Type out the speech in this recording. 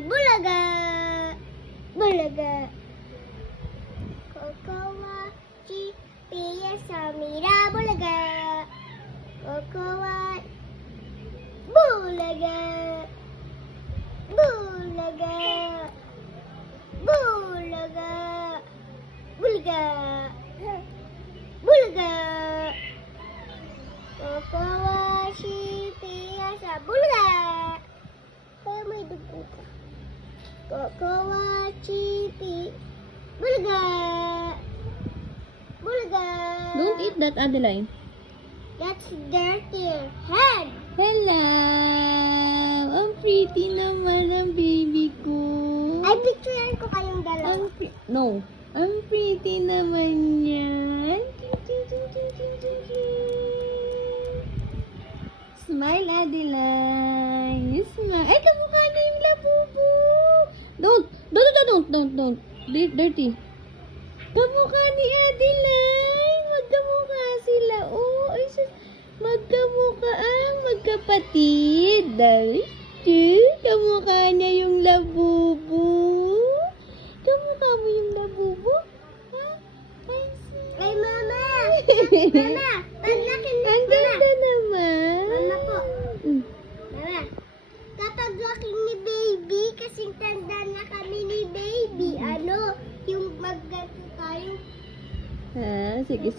Bulaga! Bulaga! Kokowachi, Pia Samira, Bulaga! Kokowachi, Bulaga! Bulaga! Bulaga! Bulaga! Bulaga! Kokowachi, Pia sa Bulaga! Kaya may dugo ka. Kokowachi, Bulaga! Bulaga! Don't eat that, Adeline. That's dirty head. Hello! Ang pretty naman ang baby ko. Ay, picturean ko kayong dalawa. No. Ang pretty naman yan. Smile, Adeline. Smile. Ay, kamukha na yung labubo. Don't. Dirty. Kamukha ni Adeline. Magkamukha sila. Oh, ay, magkamukha ang magkapatid. Kamukha niya yung labubo. Kamukha mo yung labubo? Ha? Ay, Ay, Mama! Mama! Paglaki ni ang ganda naman. Mama po. Mm. Mama, kapag laki ni baby, kasing tanda na kami ni baby, yung magganto tayo. Ha? Sige.